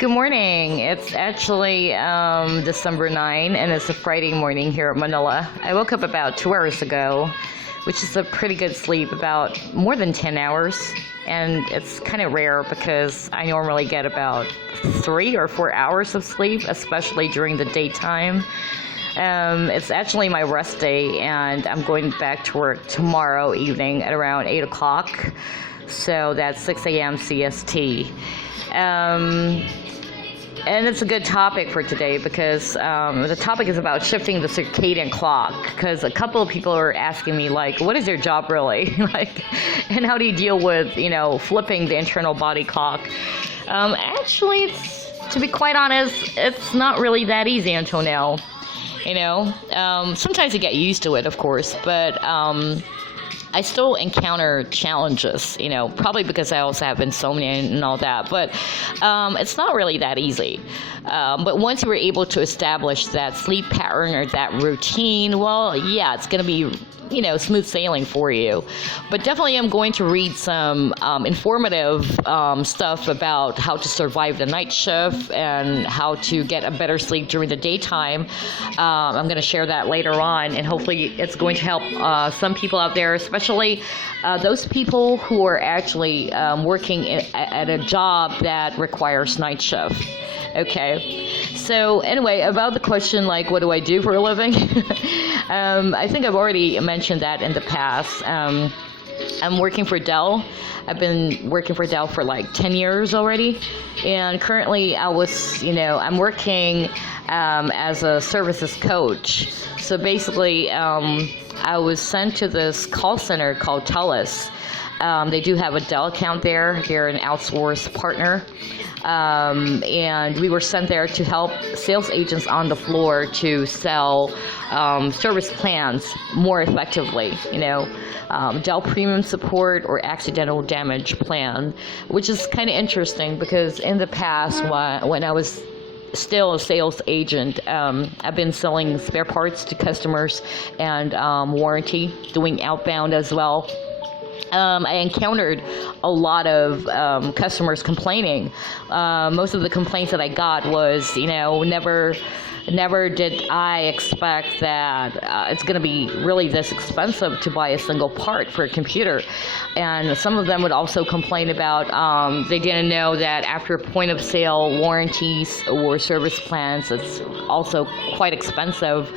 Good morning. It's actually December 9, and it's a Friday morning here at Manila. I woke up about 2 hours ago, which is a pretty good sleep, about more than 10 hours. And it's kind of rare because I normally get about 3 or 4 hours of sleep, especially during the daytime. It's actually my rest day, and I'm going back to work tomorrow evening at around 8 o'clock. So that's 6 a.m. CST. And it's a good topic for today because the topic is about shifting the circadian clock. Because a couple of people are asking me, like, what is your job really? And how do you deal with, flipping the internal body clock? Actually, to be quite honest, it's not really that easy until now. Sometimes you get used to it, of course, but I still encounter challenges, probably because I also have insomnia and all that, but it's not really that easy. But once you were able to establish that sleep pattern or that routine, well, yeah, it's going to be smooth sailing for you. But definitely I'm going to read some informative stuff about how to survive the night shift and how to get a better sleep during the daytime. I'm going to share that later on, and hopefully it's going to help some people out there, especially those people who are actually working at a job that requires night shift. Okay, so anyway, about the question, like, what do I do for a living? I think I've already mentioned that in the past. I'm working for Dell. I've been working for Dell for like 10 years already. And currently I'm working as a services coach. So basically, I was sent to this call center called TELUS. They do have a Dell account there. They're an outsourced partner. And we were sent there to help sales agents on the floor to sell service plans more effectively, Dell Premium Support or Accidental Damage Plan, which is kind of interesting because in the past, when I was still a sales agent, I've been selling spare parts to customers and warranty, doing outbound as well. I encountered a lot of customers complaining. Most of the complaints that I got was, never did I expect that it's going to be really this expensive to buy a single part for a computer. And some of them would also complain about they didn't know that after point of sale warranties or service plans, it's also quite expensive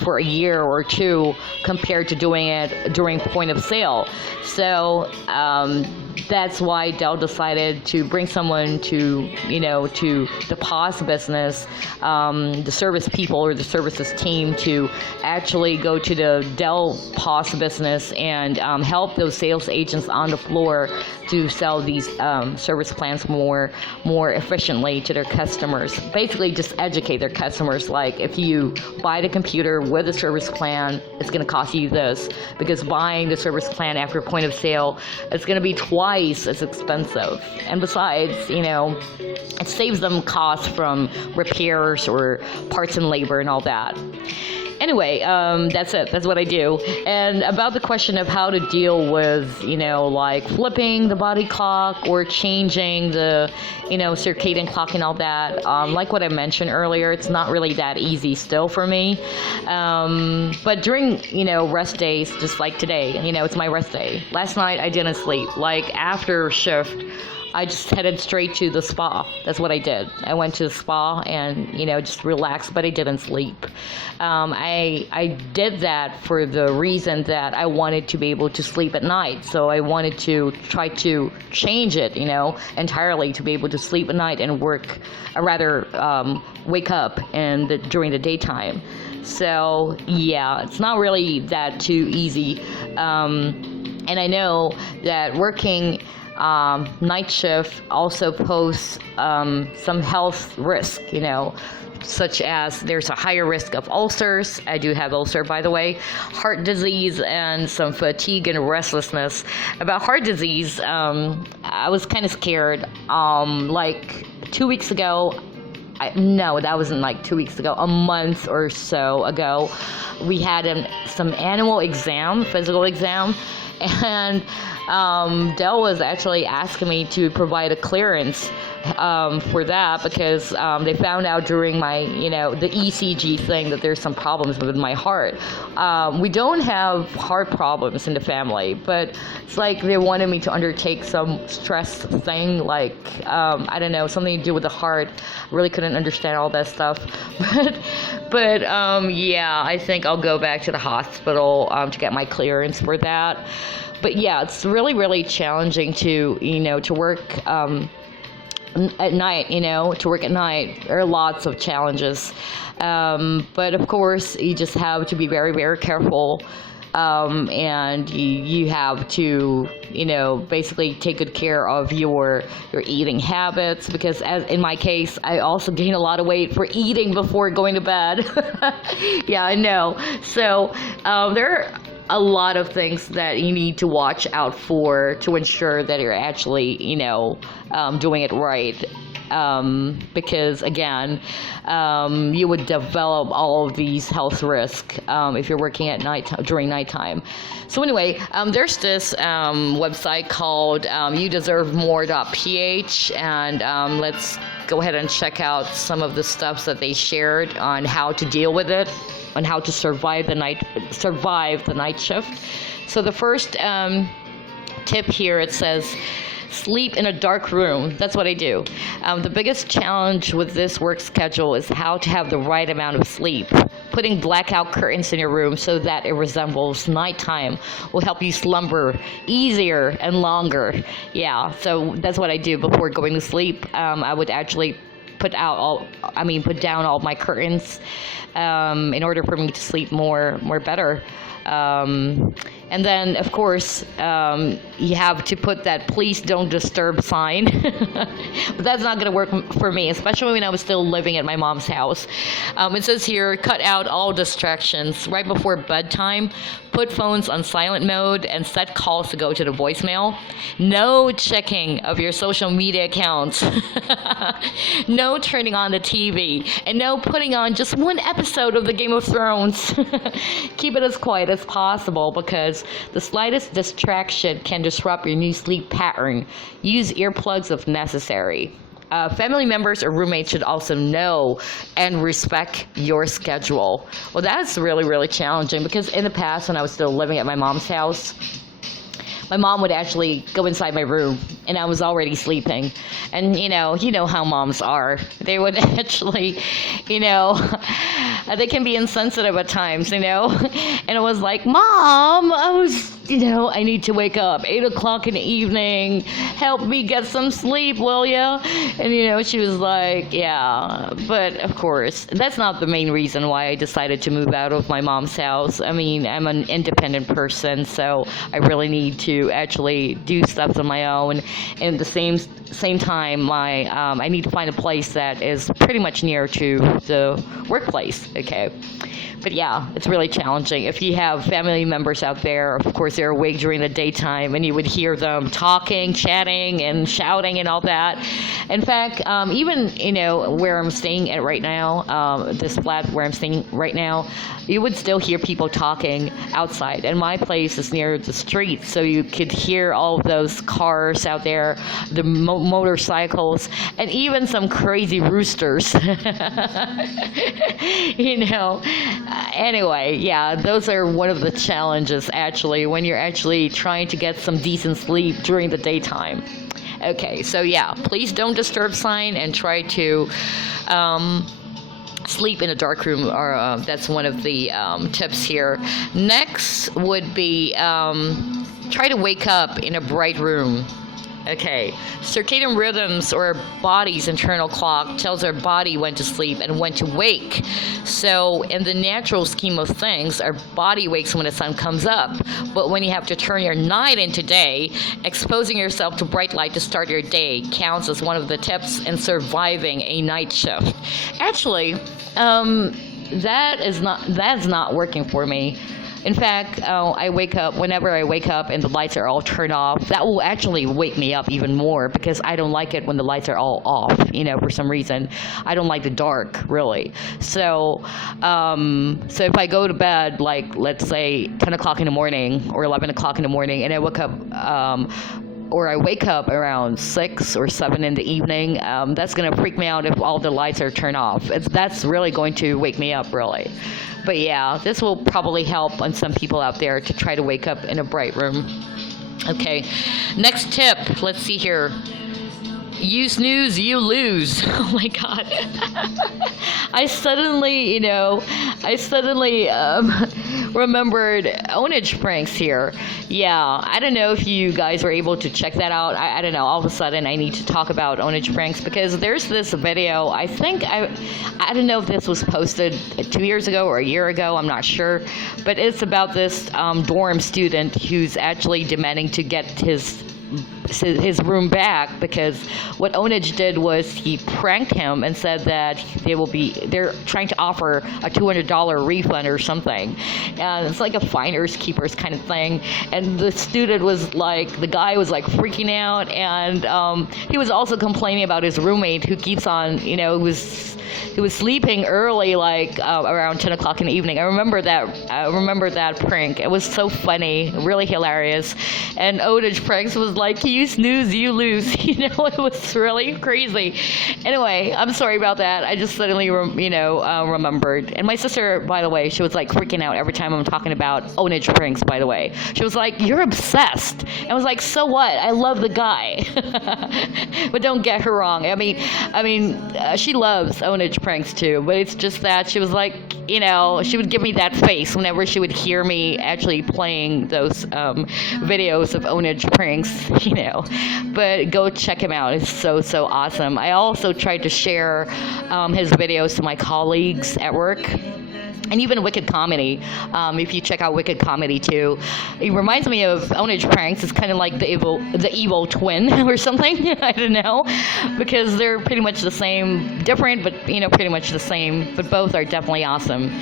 for a year or two compared to doing it during point of sale. So that's why Dell decided to bring someone to the POS business, the service people or the services team, to actually go to the Dell POS business and help those sales agents on the floor to sell these service plans more efficiently to their customers. Basically, just educate their customers, like, if you buy the computer with a service plan, it's going to cost you this, because buying the service plan after point of sale, it's going to be twice as expensive. And besides, it saves them costs from repairs or parts and labor and all that. Anyway, that's it. That's what I do. And about the question of how to deal with, like flipping the body clock or changing the, circadian clock and all that, like what I mentioned earlier, it's not really that easy still for me. But during, rest days, just like today, it's my rest day. Last night I didn't sleep. Like, after shift, I just headed straight to the spa. That's what I did. I went to the spa and, just relaxed, but I didn't sleep. I did that for the reason that I wanted to be able to sleep at night. So I wanted to try to change it, entirely, to be able to sleep at night and work, or rather, wake up during the daytime. So, yeah, it's not really that too easy. And I know that working night shift also poses some health risk, such as there's a higher risk of ulcers. I do have ulcer, by the way, heart disease, and some fatigue and restlessness. About heart disease, I was kind of scared. Like 2 weeks ago, no, that wasn't like 2 weeks ago, a month or so ago, we had some annual exam, physical exam, and Dell was actually asking me to provide a clearance for that because they found out during my, the ECG thing that there's some problems with my heart. We don't have heart problems in the family, but it's like they wanted me to undertake some stress thing, like, I don't know, something to do with the heart. Really couldn't understand all that stuff. But yeah, I think I'll go back to the hospital to get my clearance for that. But yeah, it's really, really challenging to work at night, to work at night. There are lots of challenges. But of course, you just have to be very, very careful. And you have to, basically take good care of your eating habits, because as in my case, I also gain a lot of weight for eating before going to bed. Yeah, I know. So there are a lot of things that you need to watch out for to ensure that you're actually, doing it right. Because again, you would develop all of these health risks if you're working at night during nighttime. So anyway, there's this website called youdeservemore.ph, and let's go ahead and check out some of the stuff that they shared on how to deal with it, on how to survive the night shift. So the first tip here, it says, sleep in a dark room. That's what I do. The biggest challenge with this work schedule is how to have the right amount of sleep. Putting blackout curtains in your room so that it resembles nighttime will help you slumber easier and longer. Yeah, so that's what I do before going to sleep. I would actually put down all my curtains in order for me to sleep more better. And then, of course, you have to put that please don't disturb sign. But that's not going to work for me, especially when I was still living at my mom's house. It says here, cut out all distractions right before bedtime. Put phones on silent mode and set calls to go to the voicemail. No checking of your social media accounts. No turning on the TV. And no putting on just one episode of the Game of Thrones. Keep it as quiet as possible, because the slightest distraction can disrupt your new sleep pattern. Use earplugs if necessary. Family members or roommates should also know and respect your schedule. Well, that's really, really challenging, because in the past, when I was still living at my mom's house, my mom would actually go inside my room, and I was already sleeping. And, you know how moms are. They would actually, they can be insensitive at times, And it was like, Mom, I need to wake up. 8 o'clock in the evening. Help me get some sleep, will ya? And, she was like, yeah. But, of course, that's not the main reason why I decided to move out of my mom's house. I mean, I'm an independent person, so I really need to actually do stuff on my own. And at the same time, I need to find a place that is pretty much near to the workplace, okay? But yeah, it's really challenging. If you have family members out there, of course, they're awake during the daytime, and you would hear them talking, chatting, and shouting and all that. In fact, even, where I'm staying at right now, this flat where I'm staying right now, you would still hear people talking outside. And my place is near the street, so you could hear all of those cars out there, the motorcycles, and even some crazy roosters. Anyway, yeah, those are one of the challenges, actually, when you're actually trying to get some decent sleep during the daytime. Okay, so yeah, please don't disturb sign, and try to sleep in a dark room. That's one of the tips here. Next would be try to wake up in a bright room. Okay, circadian rhythms, or body's internal clock, tells our body when to sleep and when to wake. So in the natural scheme of things, our body wakes when the sun comes up. But when you have to turn your night into day, exposing yourself to bright light to start your day counts as one of the tips in surviving a night shift. Actually, that's not working for me. In fact, whenever I wake up and the lights are all turned off, that will actually wake me up even more, because I don't like it when the lights are all off, for some reason. I don't like the dark, really. So if I go to bed, like, let's say 10 o'clock in the morning or 11 o'clock in the morning, and I wake up or I wake up around 6 or 7 in the evening, that's going to freak me out if all the lights are turned off. That's really going to wake me up, really. But yeah, this will probably help on some people out there to try to wake up in a bright room. Okay, next tip. Let's see here. You snooze, you lose. Oh my God. I suddenly remembered Ownage Pranks here. Yeah, I don't know if you guys were able to check that out. I don't know. All of a sudden, I need to talk about Ownage Pranks because there's this video. I don't know if this was posted 2 years ago or a year ago. I'm not sure. But it's about this dorm student who's actually demanding to get his room back because what Ownage did was he pranked him and said that they're trying to offer a $200 refund or something, and it's like a finders keepers kind of thing. And the guy was like freaking out, and he was also complaining about his roommate who keeps on, he was sleeping early, like around 10 o'clock in the evening. I remember that prank. It was so funny, really hilarious. And Ownage Pranks was like, you snooze, you lose. It was really crazy. Anyway, I'm sorry about that. I just suddenly, remembered. And my sister, by the way, she was like freaking out every time I'm talking about Ownage Pranks, by the way. She was like, you're obsessed. I was like, so what? I love the guy. But don't get her wrong. I mean, she loves Ownage Pranks too, but it's just that she was like, she would give me that face whenever she would hear me actually playing those videos of Ownage Pranks, But go check him out. It's so, so awesome. I also tried to share his videos to my colleagues at work. And even Wicked Comedy, if you check out Wicked Comedy too, it reminds me of Ownage Pranks. It's kind of like the evil twin or something. I don't know, because they're pretty much the same, different, but pretty much the same. But both are definitely awesome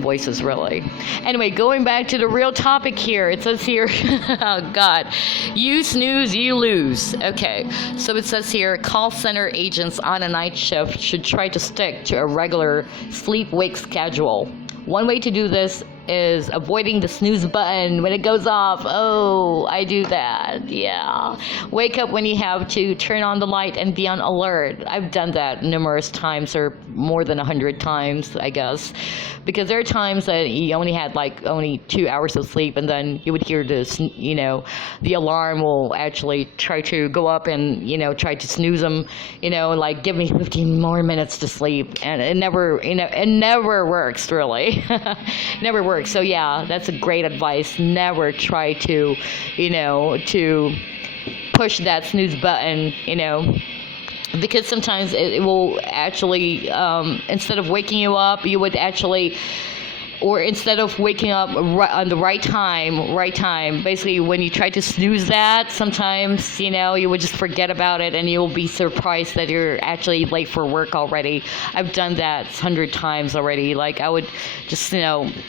voices, really. Anyway, going back to the real topic here, it says here, oh God, you snooze, you lose. Okay, so it says here, call center agents on a night shift should try to stick to a regular sleep-wake schedule. One way to do this is avoiding the snooze button when it goes off. Oh, I do that. Yeah. Wake up when you have to, turn on the light and be on alert. I've done that numerous times, or more than 100 times, I guess. Because there are times that you only had only 2 hours of sleep, and then you would hear this, the alarm will actually try to go up and, try to snooze them, like give me 15 more minutes to sleep. And it never works, really. Never works. So yeah, that's a great advice. Never try to, to push that snooze button, because sometimes it will actually, instead of waking you up, you would actually, or instead of waking up on the right time, basically when you try to snooze that, sometimes, you would just forget about it and you'll be surprised that you're actually late for work already. I've done that 100 times already. Like I would just,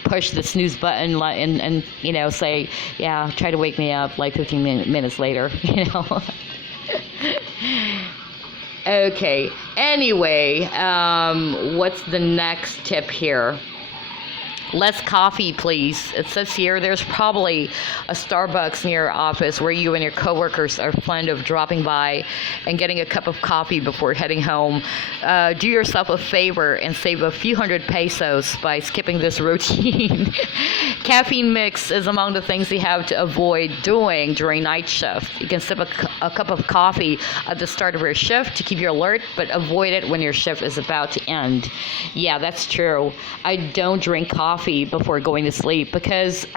push the snooze button and say, yeah, try to wake me up like 15 minutes later, Okay, anyway, what's the next tip here? Less coffee, please. It says here there's probably a Starbucks near your office where you and your coworkers are fond of dropping by and getting a cup of coffee before heading home. Do yourself a favor and save a few hundred pesos by skipping this routine. Caffeine mix is among the things you have to avoid doing during night shift. You can sip a cup of coffee at the start of your shift to keep you alert, but avoid it when your shift is about to end. Yeah, that's true. I don't drink coffee before going to sleep because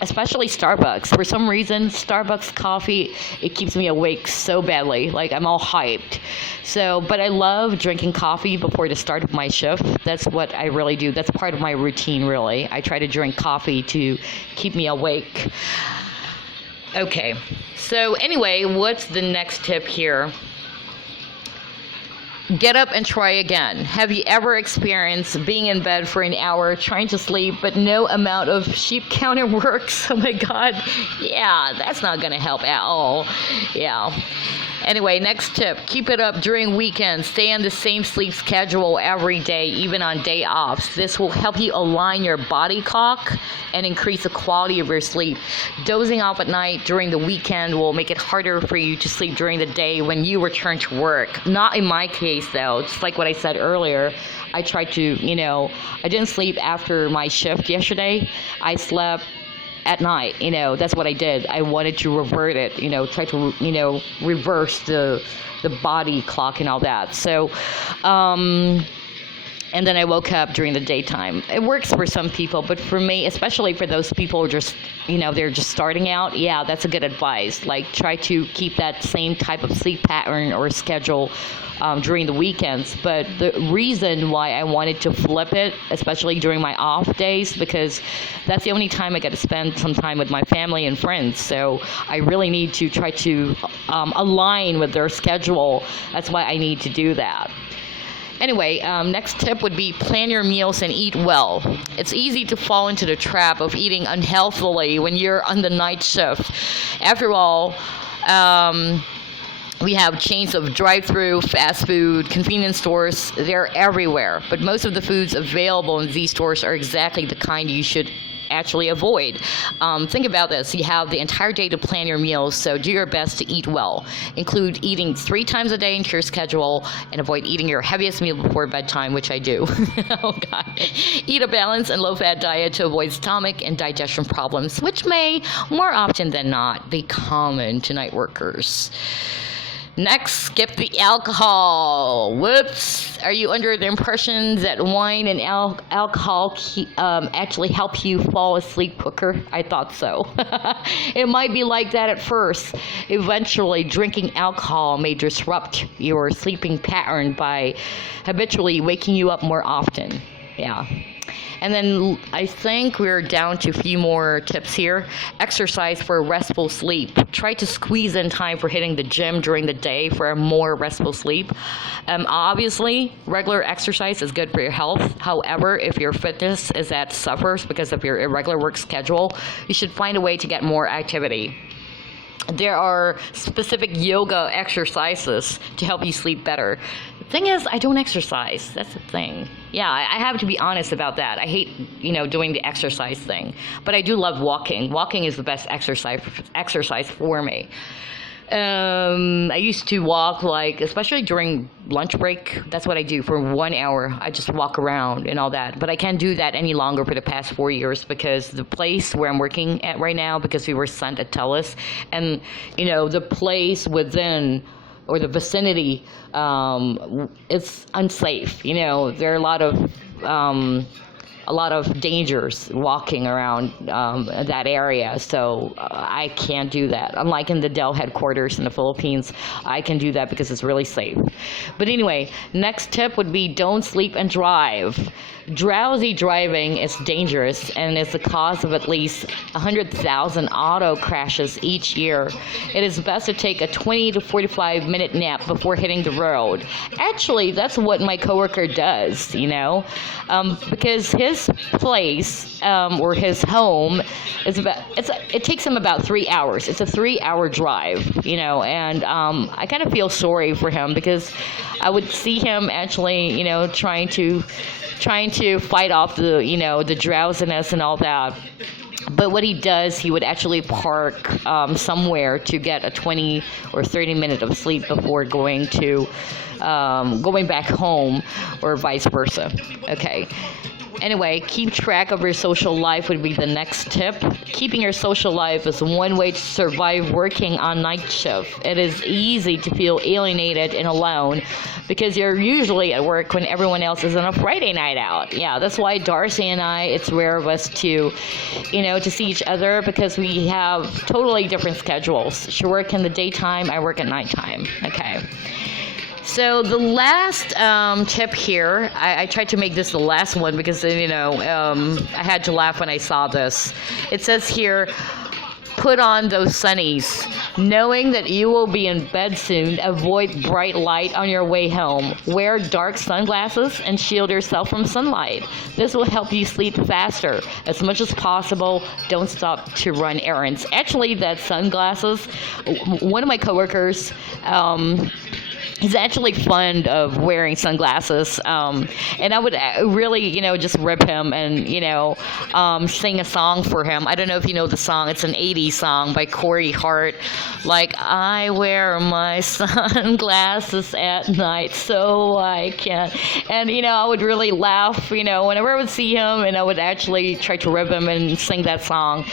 especially Starbucks, for some reason Starbucks coffee, it keeps me awake so badly, like I'm all hyped. But I love drinking coffee before the start of my shift. That's what I really do. That's part of my routine, really. I try to drink coffee to keep me awake. Okay, so anyway, what's the next tip here? Get up and try again. Have you ever experienced being in bed for an hour trying to sleep, but no amount of sheep counter works? Oh my God. Yeah, that's not going to help at all. Yeah. Anyway, next tip, keep it up during weekends. Stay on the same sleep schedule every day, even on day offs. This will help you align your body clock and increase the quality of your sleep. Dozing off at night during the weekend will make it harder for you to sleep during the day when you return to work. Not in my case, though. It's like what I said earlier. I tried to, I didn't sleep after my shift yesterday. I slept at night. That's what I did. I wanted to revert it, try to, reverse the body clock and all that. So, and then I woke up during the daytime. It works for some people, but for me, especially for those people who are just, they're just starting out, yeah, that's a good advice. Like, try to keep that same type of sleep pattern or schedule during the weekends. But the reason why I wanted to flip it, especially during my off days, because that's the only time I get to spend some time with my family and friends. So I really need to try to align with their schedule. That's why I need to do that. Anyway, next tip would be plan your meals and eat well. It's easy to fall into the trap of eating unhealthily when you're on the night shift. After all, we have chains of drive-through, fast food, convenience stores. They're everywhere. But most of the foods available in these stores are exactly the kind you should actually avoid. Think about this. You have the entire day to plan your meals, so do your best to eat well. Include eating 3 times a day into your schedule and avoid eating your heaviest meal before bedtime, which I do. Oh, God. Eat a balanced and low-fat diet to avoid stomach and digestion problems, which may, more often than not, be common to night workers. Next, skip the alcohol. Whoops. Are you under the impression that wine and alcohol actually help you fall asleep quicker? I thought so. It might be like that at first. Eventually, drinking alcohol may disrupt your sleeping pattern by habitually waking you up more often. Yeah. And then I think we're down to a few more tips here. Exercise for restful sleep. Try to squeeze in time for hitting the gym during the day for a more restful sleep. Obviously, regular exercise is good for your health. However, if your fitness is at suffers because of your irregular work schedule, you should find a way to get more activity. There are specific yoga exercises to help you sleep better. The thing is, I don't exercise. That's the thing. Yeah, I have to be honest about that. I hate, doing the exercise thing. But I do love walking. Walking is the best exercise for me. I used to walk, especially during lunch break. That's what I do for 1 hour. I just walk around and all that. But I can't do that any longer for the past 4 years because the place where I'm working at right now, because we were sent to TELUS, and, the place within or the vicinity, it's unsafe. There are a lot of dangers walking around that area, so I can't do that. Unlike in the Dell headquarters in the Philippines, I can do that because it's really safe. But anyway, next tip would be don't sleep and drive. Drowsy driving is dangerous and is the cause of at least 100,000 auto crashes each year. It is best to take a 20 to 45 minute nap before hitting the road. Actually, that's what my coworker does, because his place or his home is it takes him about 3 hours. It's a 3-hour drive, and I kind of feel sorry for him because I would see him actually, trying to fight off the drowsiness and all that. But what he does, he would actually park somewhere to get a 20 or 30 minute of sleep before going back home, or vice versa. Okay. Anyway, keep track of your social life would be the next tip. Keeping your social life is one way to survive working on night shift. It is easy to feel alienated and alone because you're usually at work when everyone else is on a Friday night out. Yeah, that's why Darcy and I, it's rare of us to see each other because we have totally different schedules. She works in the daytime, I work at nighttime. Okay. So the last tip here, I tried to make this the last one because, I had to laugh when I saw this. It says here, Put on those sunnies. Knowing that you will be in bed soon, avoid bright light on your way home. Wear dark sunglasses and shield yourself from sunlight. This will help you sleep faster. As much as possible, don't stop to run errands. Actually, that sunglasses, one of my coworkers, he's actually fond of wearing sunglasses, and I would really, just rip him and, sing a song for him. I don't know if you know the song. It's an 80s song by Corey Hart. Like, I wear my sunglasses at night so I can. And, I would really laugh, whenever I would see him, and I would actually try to rip him and sing that song.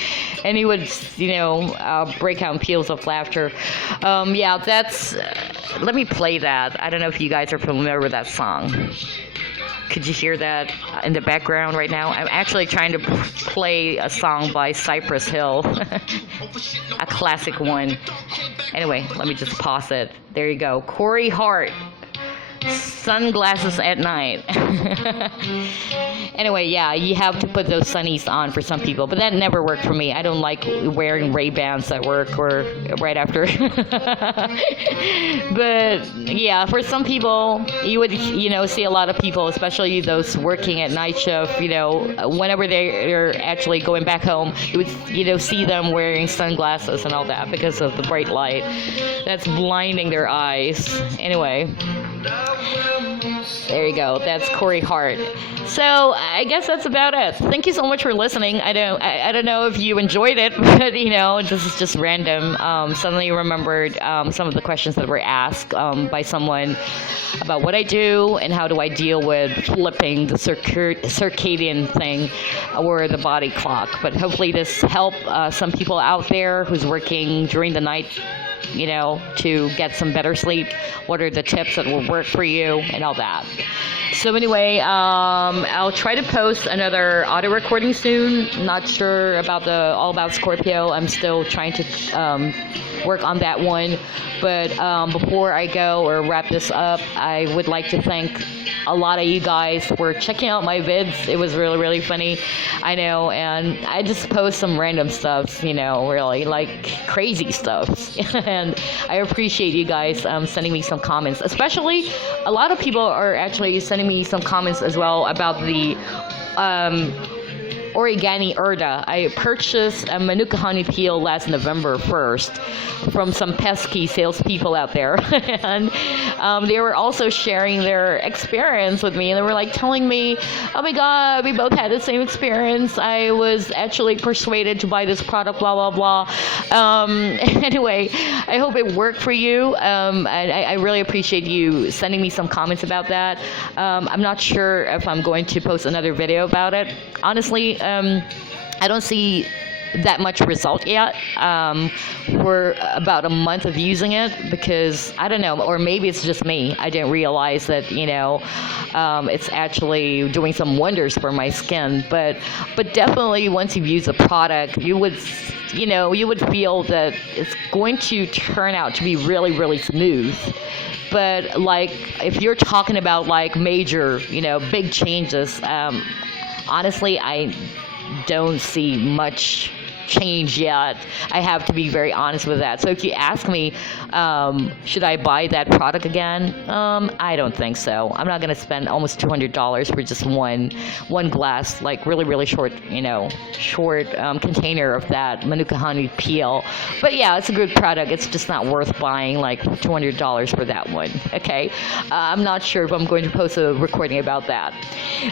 And he would, break out in peals of laughter. Let me play that. I don't know if you guys are familiar with that song. Could you hear that in the background right now? I'm actually trying to play a song by Cypress Hill, a classic one. Anyway, let me just pause it. There you go. Corey Hart, sunglasses at night. Anyway, yeah, you have to put those sunnies on for some people, but that never worked for me. I don't like wearing Ray-Bans at work or right after. But yeah, for some people, you would, see a lot of people, especially those working at night shift, whenever they're actually going back home, you would, see them wearing sunglasses and all that because of the bright light that's blinding their eyes. Anyway, there you go. That's Corey Hart. So I guess that's about it. Thank you so much for listening. I don't know if you enjoyed it, but this is just random. Suddenly remembered some of the questions that were asked by someone about what I do and how do I deal with flipping the circadian thing or the body clock. But hopefully this helped some people out there who's working during the night, to get some better sleep. What are the tips that will work for you and all that. So anyway, I'll try to post another audio recording soon. Not sure about the All About Scorpio. I'm still trying to work on that one. But before I go or wrap this up, I would like to thank a lot of you guys for checking out my vids. It was really, really funny. I know, and I just post some random stuff, really, like crazy stuff. And I appreciate you guys sending me some comments. Especially, a lot of people are actually sending me some comments as well about the Origami Urda. I purchased a Manuka honey peel last November 1st from some pesky salespeople out there. And they were also sharing their experience with me. And they were like telling me, oh my God, we both had the same experience. I was actually persuaded to buy this product, blah, blah, blah. Anyway, I hope it worked for you. And I really appreciate you sending me some comments about that. I'm not sure if I'm going to post another video about it. Honestly, I don't see that much result yet. We're about a month of using it because I don't know, or maybe it's just me. I didn't realize that it's actually doing some wonders for my skin. But definitely once you've used the product, you would feel that it's going to turn out to be really, really smooth. But like if you're talking about like major, big changes, honestly, I don't see much change yet. I have to be very honest with that. So if you ask me, should I buy that product again? I don't think so. I'm not going to spend almost $200 for just one glass, like really, really short container of that Manuka honey peel. But yeah, it's a good product. It's just not worth buying like $200 for that one. Okay. I'm not sure if I'm going to post a recording about that.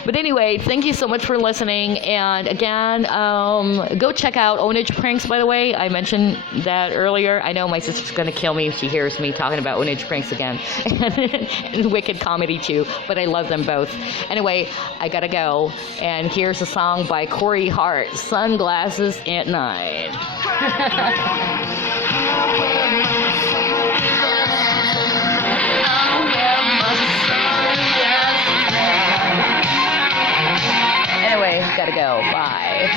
But anyway, thank you so much for listening. And again, go check out Ownage Pranks, by the way. I mentioned that earlier. I know my sister's going to kill me if she hears me talking about Ownage Pranks again. And Wicked Comedy, too. But I love them both. Anyway, I got to go. And here's a song by Corey Hart, Sunglasses at Night. Anyway, gotta go. Bye.